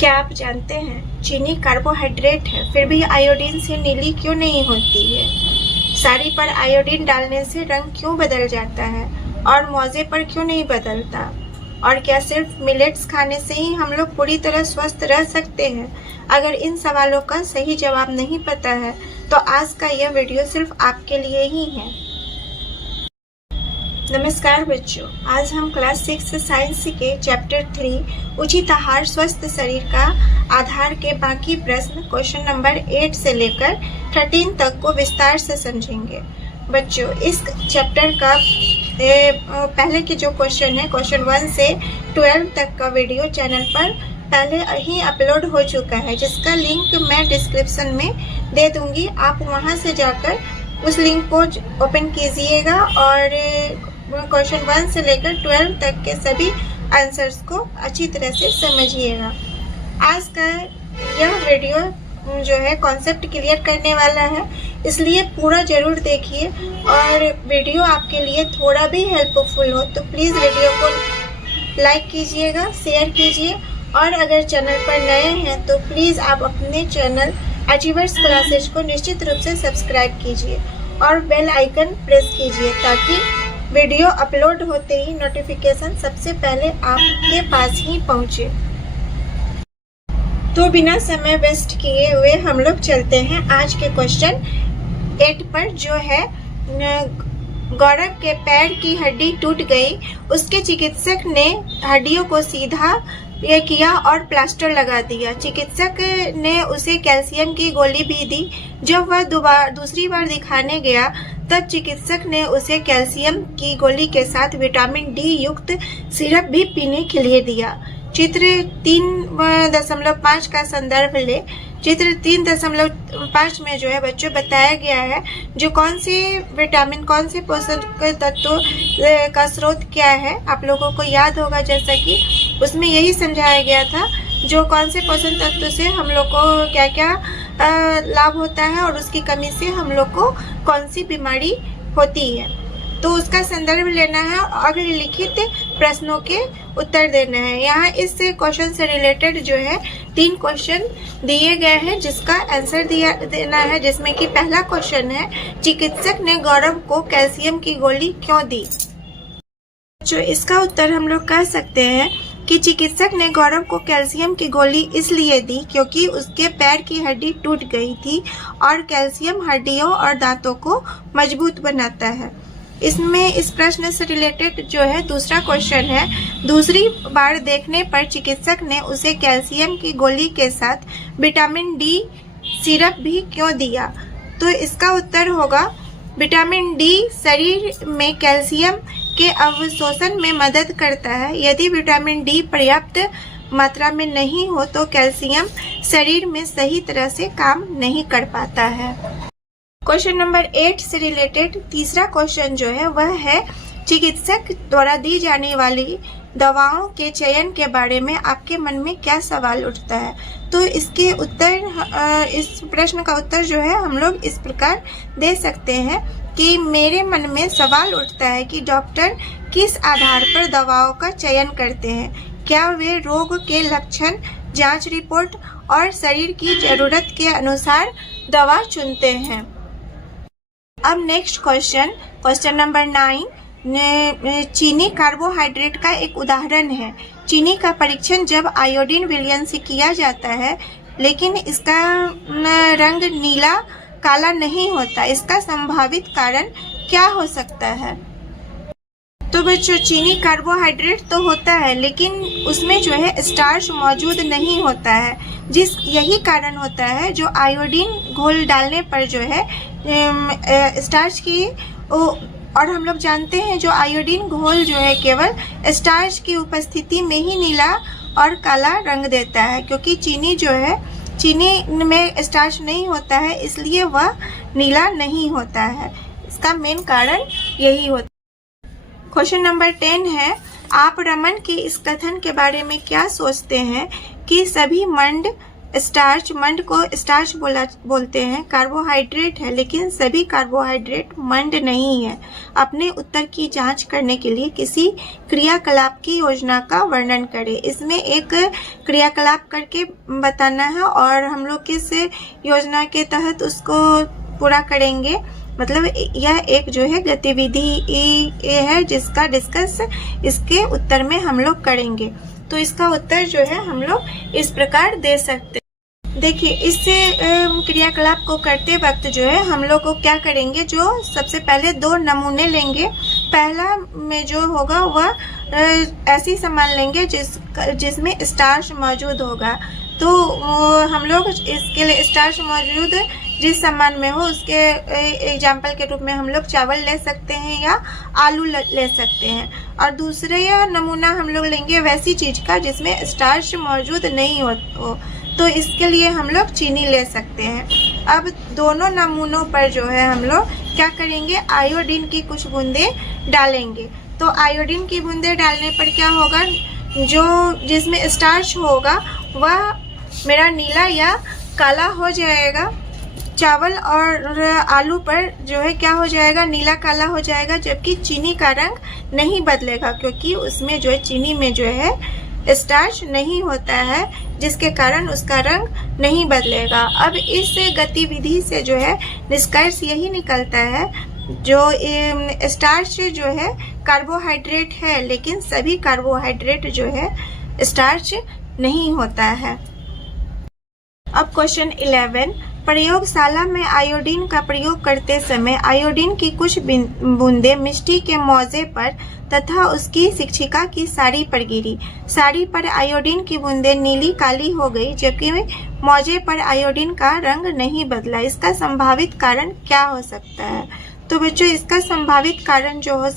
क्या आप जानते हैं चीनी कार्बोहाइड्रेट है, फिर भी आयोडीन से नीली क्यों नहीं होती है? साड़ी पर आयोडीन डालने से रंग क्यों बदल जाता है और मोजे पर क्यों नहीं बदलता? और क्या सिर्फ मिलेट्स खाने से ही हम लोग पूरी तरह स्वस्थ रह सकते हैं? अगर इन सवालों का सही जवाब नहीं पता है तो आज का यह वीडियो सिर्फ आपके लिए ही है। नमस्कार बच्चों, आज हम क्लास 6 साइंस के चैप्टर 3 उचित आहार स्वस्थ शरीर का आधार के बाकी प्रश्न क्वेश्चन नंबर 8 से लेकर 13 तक को विस्तार से समझेंगे। बच्चों, इस चैप्टर का पहले के जो क्वेश्चन है क्वेश्चन 1 से 12 तक का वीडियो चैनल पर पहले ही अपलोड हो चुका है, जिसका लिंक मैं डिस्क्रिप्शन में दे दूंगी। आप वहां से जाकर उस लिंक को ओपन कीजिएगा और क्वेश्चन 1 से लेकर 12 तक के सभी आंसर्स को अच्छी तरह से समझिएगा। आज का यह वीडियो जो है कॉन्सेप्ट क्लियर करने वाला है, इसलिए पूरा जरूर देखिए। और वीडियो आपके लिए थोड़ा भी हेल्पफुल हो तो प्लीज़ वीडियो को लाइक कीजिएगा, शेयर कीजिए। और अगर चैनल पर नए हैं तो प्लीज़ आप अपने चैनल अचीवर्स क्लासेज को निश्चित रूप से सब्सक्राइब कीजिए और बेल आइकन प्रेस कीजिए ताकि वीडियो अपलोड होते ही नोटिफिकेशन सबसे पहले आपके पास ही पहुंचे। तो बिना समय वेस्ट किए हुए हम लोग चलते हैं आज के क्वेश्चन 8 पर, जो है गौरव के पैर की हड्डी टूट गई। उसके चिकित्सक ने हड्डियों को सीधा किया और प्लास्टर लगा दिया। चिकित्सक ने उसे कैल्शियम की गोली भी दी। जब वह दूसरी बार दिखाने गया तब चिकित्सक ने उसे कैल्शियम की गोली के साथ विटामिन डी युक्त सिरप भी पीने के लिए दिया। चित्र 3.5 का संदर्भ ले। चित्र 3.5 में जो है बच्चों बताया गया है जो कौन से विटामिन, कौन से पोषक तत्व का स्रोत क्या है। आप लोगों को याद होगा जैसा कि उसमें यही समझाया गया था जो कौन से पोषक तत्व से हम लोग को क्या क्या लाभ होता है और उसकी कमी से हम लोग को कौन सी बीमारी होती है। तो उसका संदर्भ लेना है और अगले लिखित प्रश्नों के उत्तर देना है। यहाँ इस क्वेश्चन से रिलेटेड जो है 3 क्वेश्चन दिए गए हैं जिसका आंसर देना है, जिसमें कि पहला क्वेश्चन है चिकित्सक ने गौरव को कैल्शियम की गोली क्यों दी। जो इसका उत्तर हम लोग कह सकते हैं कि चिकित्सक ने गौरव को कैल्शियम की गोली इसलिए दी क्योंकि उसके पैर की हड्डी टूट गई थी और कैल्शियम हड्डियों और दांतों को मजबूत बनाता है। इसमें इस प्रश्न से रिलेटेड जो है दूसरा क्वेश्चन है, दूसरी बार देखने पर चिकित्सक ने उसे कैल्शियम की गोली के साथ विटामिन डी सिरप भी क्यों दिया। तो इसका उत्तर होगा विटामिन डी शरीर में कैल्शियम के अवशोषण में मदद करता है। यदि विटामिन डी पर्याप्त मात्रा में नहीं हो तो कैल्शियम शरीर में सही तरह से काम नहीं कर पाता है। क्वेश्चन नंबर 8 से रिलेटेड तीसरा क्वेश्चन जो है वह है चिकित्सक द्वारा दी जाने वाली दवाओं के चयन के बारे में आपके मन में क्या सवाल उठता है। तो इसके उत्तर, इस प्रश्न का उत्तर जो है हम लोग इस प्रकार दे सकते हैं कि मेरे मन में सवाल उठता है कि डॉक्टर किस आधार पर दवाओं का चयन करते हैं। क्या वे रोग के लक्षण, जांच रिपोर्ट और शरीर की जरूरत के अनुसार दवा चुनते हैं। अब नेक्स्ट क्वेश्चन नंबर 9 चीनी कार्बोहाइड्रेट का एक उदाहरण है। चीनी का परीक्षण जब आयोडीन विलयन से किया जाता है लेकिन इसका रंग नीला काला नहीं होता। इसका संभावित कारण क्या हो सकता है। तो बच्चों, चीनी कार्बोहाइड्रेट तो होता है लेकिन उसमें जो है स्टार्च मौजूद नहीं होता है, यही कारण होता है जो आयोडीन घोल डालने पर जो है स्टार्च की, और हम लोग जानते हैं जो आयोडीन घोल जो है केवल स्टार्च की उपस्थिति में ही नीला और काला रंग देता है, क्योंकि चीनी में स्टार्च नहीं होता है इसलिए वह नीला नहीं होता है। इसका मेन कारण यही होता है। क्वेश्चन नंबर 10 है आप रमन के इस कथन के बारे में क्या सोचते हैं कि सभी मंड स्टार्च, मंड को स्टार्च बोलते हैं, कार्बोहाइड्रेट है, लेकिन सभी कार्बोहाइड्रेट मंड नहीं है। अपने उत्तर की जांच करने के लिए किसी क्रियाकलाप की योजना का वर्णन करें। इसमें एक क्रियाकलाप करके बताना है और हम लोग किस योजना के तहत उसको पूरा करेंगे। मतलब यह एक जो है गतिविधि है जिसका डिस्कस इसके उत्तर में हम लोग करेंगे। तो इसका उत्तर जो है हम लोग इस प्रकार दे सकते हैं। देखिए, इस क्रियाकलाप को करते वक्त जो है हम लोग को क्या करेंगे, जो सबसे पहले 2 नमूने लेंगे। पहला में जो होगा वह ऐसी सामान लेंगे जिसमें स्टार्च मौजूद होगा। तो हम लोग इसके लिए स्टार्च मौजूद जिस सामान में हो उसके एग्जाम्पल के रूप में हम लोग चावल ले सकते हैं या आलू ले सकते हैं। और दूसरे नमूना हम लोग लेंगे वैसी चीज़ का जिसमें स्टार्च मौजूद नहीं हो, तो इसके लिए हम लोग चीनी ले सकते हैं। अब दोनों नमूनों पर जो है हम लोग क्या करेंगे, आयोडीन की कुछ बूंदें डालेंगे। तो आयोडीन की बूंदें डालने पर क्या होगा, जो जिसमें स्टार्च होगा वह मेरा नीला या काला हो जाएगा। चावल और आलू पर जो है क्या हो जाएगा, नीला काला हो जाएगा, जबकि चीनी का रंग नहीं बदलेगा क्योंकि उसमें जो है चीनी में जो है स्टार्च नहीं होता है, जिसके कारण उसका रंग नहीं बदलेगा। अब इस गतिविधि से जो है निष्कर्ष यही निकलता है, जो स्टार्च जो है कार्बोहाइड्रेट है, लेकिन सभी कार्बोहाइड्रेट जो है स्टार्च नहीं होता है। अब क्वेश्चन 11, प्रयोगशाला में आयोडीन का प्रयोग करते समय आयोडीन की कुछ बूंदें मिष्टी के मोजे पर तथा उसकी शिक्षिका की साड़ी पर गिरी। साड़ी पर आयोडीन की बूंदें नीली काली हो गई, जबकि मोजे पर आयोडीन का रंग नहीं बदला। इसका संभावित कारण क्या हो सकता है? तो बच्चों, इसका संभावित कारण जो हो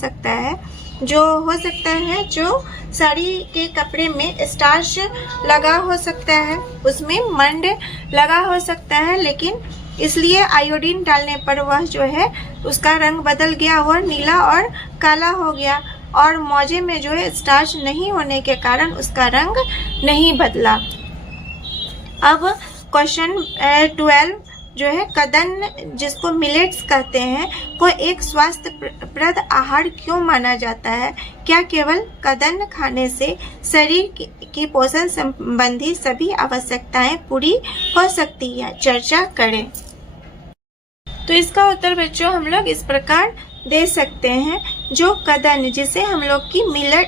सकता है जो साड़ी के कपड़े में स्टार्च लगा हो सकता है, उसमें मंड लगा हो सकता है, लेकिन इसलिए आयोडीन डालने पर वह जो है उसका रंग बदल गया, वह नीला और काला हो गया। और मोजे में जो है स्टार्च नहीं होने के कारण उसका रंग नहीं बदला। अब क्वेश्चन 12 जो है, कदन जिसको मिलेट्स कहते हैं को एक स्वास्थ्यप्रद आहार क्यों माना जाता है? क्या केवल कदन खाने से शरीर की पोषण संबंधी सभी आवश्यकताएं पूरी हो सकती है? चर्चा करें। तो इसका उत्तर बच्चों हम लोग इस प्रकार दे सकते हैं, जो कदन जिसे हम लोग की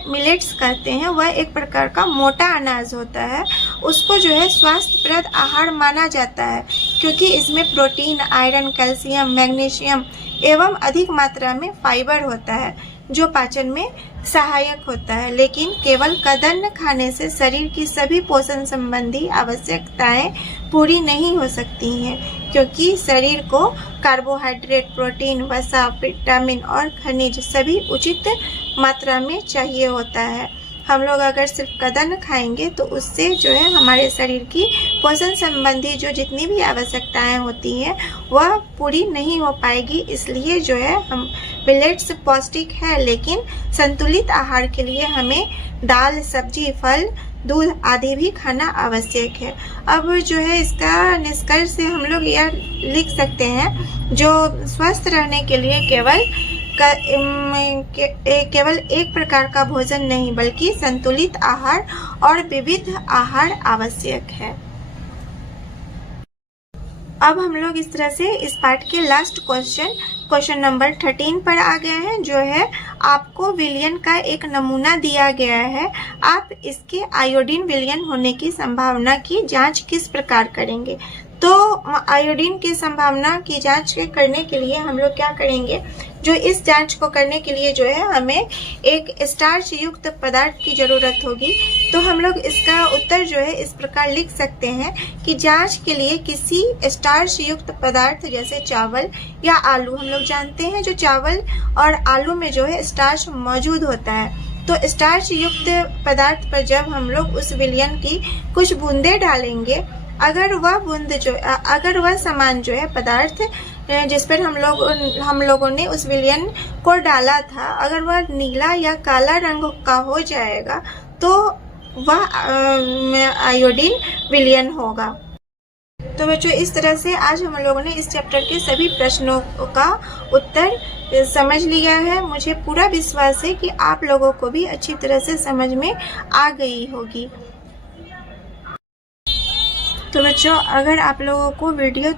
मिलेट्स कहते हैं वह एक प्रकार का मोटा अनाज होता है। उसको जो है स्वास्थ्यप्रद आहार माना जाता है क्योंकि इसमें प्रोटीन, आयरन, कैल्शियम, मैग्नीशियम एवं अधिक मात्रा में फाइबर होता है जो पाचन में सहायक होता है। लेकिन केवल कदन खाने से शरीर की सभी पोषण संबंधी आवश्यकताएं पूरी नहीं हो सकती हैं, क्योंकि शरीर को कार्बोहाइड्रेट, प्रोटीन, वसा, विटामिन और खनिज सभी उचित मात्रा में चाहिए होता है। हम लोग अगर सिर्फ कदन खाएंगे तो उससे जो है हमारे शरीर की पोषण संबंधी जो जितनी भी आवश्यकताएं होती हैं वह पूरी नहीं हो पाएगी। इसलिए जो है हम मिलेट्स पौष्टिक है, लेकिन संतुलित आहार के लिए हमें दाल, सब्जी, फल, दूध आदि भी खाना आवश्यक है। अब जो है इसका निष्कर्ष से हम लोग यह लिख सकते हैं, जो स्वस्थ रहने के लिए केवल एक प्रकार का भोजन नहीं बल्कि संतुलित आहार और विविध आहार आवश्यक है। अब हम लोग इस तरह से इस पार्ट के लास्ट क्वेश्चन नंबर 13 पर आ गए हैं, जो है आपको विलयन का एक नमूना दिया गया है। आप इसके आयोडीन विलयन होने की संभावना की जांच किस प्रकार करेंगे? तो आयोडीन की संभावना की जांच करने के लिए हम लोग क्या करेंगे, जो इस जांच को करने के लिए जो है हमें एक स्टार्च युक्त पदार्थ की ज़रूरत होगी। तो हम लोग इसका उत्तर जो है इस प्रकार लिख सकते हैं कि जांच के लिए किसी स्टार्च युक्त पदार्थ जैसे चावल या आलू, हम लोग जानते हैं जो चावल और आलू में जो है स्टार्च मौजूद होता है, तो स्टार्च युक्त पदार्थ पर जब हम लोग उस विलयन की कुछ बूंदें डालेंगे, अगर वह सामान जो है पदार्थ जिस पर हम लोगों ने उस विलयन को डाला था, अगर वह नीला या काला रंग का हो जाएगा तो वह आयोडीन विलयन होगा। तो बच्चों इस तरह से आज हम लोगों ने इस चैप्टर के सभी प्रश्नों का उत्तर समझ लिया है। मुझे पूरा विश्वास है कि आप लोगों को भी अच्छी तरह से समझ में आ गई होगी। तो बच्चों अगर आप लोगों को वीडियो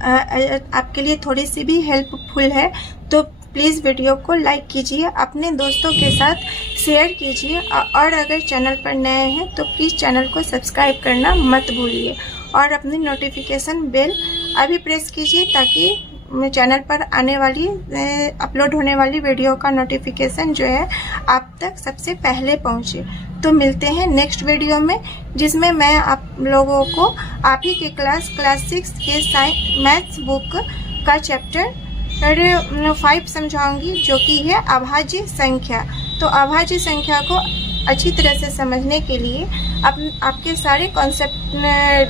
आपके लिए थोड़ी सी भी हेल्पफुल है तो प्लीज़ वीडियो को लाइक कीजिए, अपने दोस्तों के साथ शेयर कीजिए और अगर चैनल पर नए हैं तो प्लीज़ चैनल को सब्सक्राइब करना मत भूलिए और अपनी नोटिफिकेशन बेल अभी प्रेस कीजिए ताकि चैनल पर आने वाली अपलोड होने वाली वीडियो का नोटिफिकेशन जो है आप तक सबसे पहले पहुंचे। तो मिलते हैं नेक्स्ट वीडियो में, जिसमें मैं आप लोगों को आप ही के क्लास 6 के मैथ्स बुक का चैप्टर 5 समझाऊंगी, जो कि है अभाज्य संख्या। तो अभाज्य संख्या को अच्छी तरह से समझने के लिए आपके सारे कॉन्सेप्ट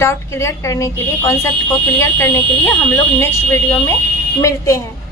डाउट क्लियर करने के लिए, कॉन्सेप्ट को क्लियर करने के लिए हम लोग नेक्स्ट वीडियो में मिलते हैं।